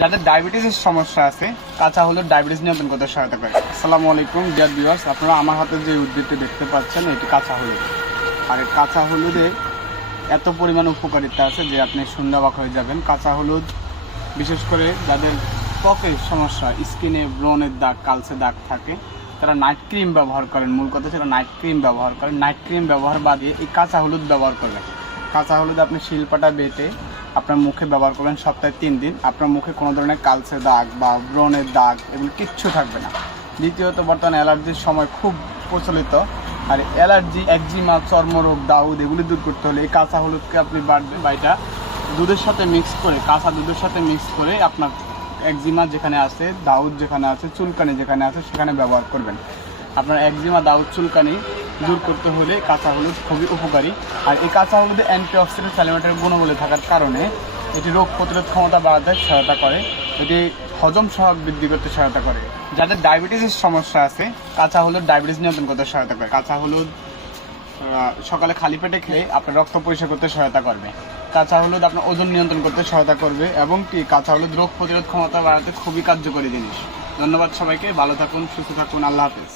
যাদের ডায়াবেটিসের সমস্যা আছে, কাঁচা হলুদ ডায়াবেটিস নিয়ন্ত্রণ করতে সহায়তা করে। আসসালামু আলাইকুম ডিয়ার ভিউয়ার্স, আপনারা আমার হাতে যে উদ্ভিদটি দেখতে পাচ্ছেন এটি কাঁচা হলুদ। আর এই কাঁচা হলুদে এত পরিমাণ উপকারিতা আছে যে আপনি শুনলে অবাক হয়ে যাবেন। কাঁচা হলুদ বিশেষ করে যাদের ত্বকের সমস্যা, স্কিনে ব্রণের দাগ, কালচে দাগ থাকে, তারা নাইট ক্রিম ব্যবহার করেন। মূল কথা ছিল নাইট ক্রিম ব্যবহার করেন। নাইট ক্রিম ব্যবহার বাদে এই কাঁচা হলুদ ব্যবহার করবেন। কাঁচা হলুদ আপনি শিলপাটা বেটে আপনার মুখে ব্যবহার করবেন সপ্তাহে 3 দিন। আপনার মুখে কোনো ধরনের কালচে দাগ বা ব্রণের দাগ এগুলো কিচ্ছু থাকবে না। দ্বিতীয়ত, বর্তমানে অ্যালার্জির সময় খুব প্রচলিত, আর অ্যালার্জি, একজিমা, চর্মরোগ, দাউদ এগুলি দূর করতে হলে এই কাঁচা হলুদকে আপনি বাড়বে বা এটা দুধের সাথে মিক্স করে, কাঁচা দুধের সাথে মিক্স করে আপনার একজিমা যেখানে আছে, দাউদ যেখানে আছে, চুলকানি যেখানে আছে সেখানে ব্যবহার করবেন। আপনার একজিমা, দাউদ, চুলকানি দূর করতে হলে কাঁচা হলুদ খুবই উপকারী। আর এই কাঁচা হলুদে অ্যান্টিঅক্সিডেন্ট স্যালিমেন্টের গুণগুলি থাকার কারণে এটি রোগ প্রতিরোধ ক্ষমতা বাড়াতে সহায়তা করে, এটি হজম সহায়ক বৃদ্ধি করতে সহায়তা করে। যাদের ডায়াবেটিসের সমস্যা আছে, কাঁচা হলুদ ডায়াবেটিস নিয়ন্ত্রণ করতে সহায়তা করে। কাঁচা হলুদ সকালে খালি পেটে খেলে আপনার রক্ত পরিষ্কার করতে সহায়তা করবে। কাঁচা হলুদ আপনার ওজন নিয়ন্ত্রণ করতে সহায়তা করবে এবং কি কাঁচা হলুদ রোগ প্রতিরোধ ক্ষমতা বাড়াতে খুবই কার্যকরী জিনিস। ধন্যবাদ সবাইকে, ভালো থাকুন, সুস্থ থাকুন, আল্লাহ হাফেজ।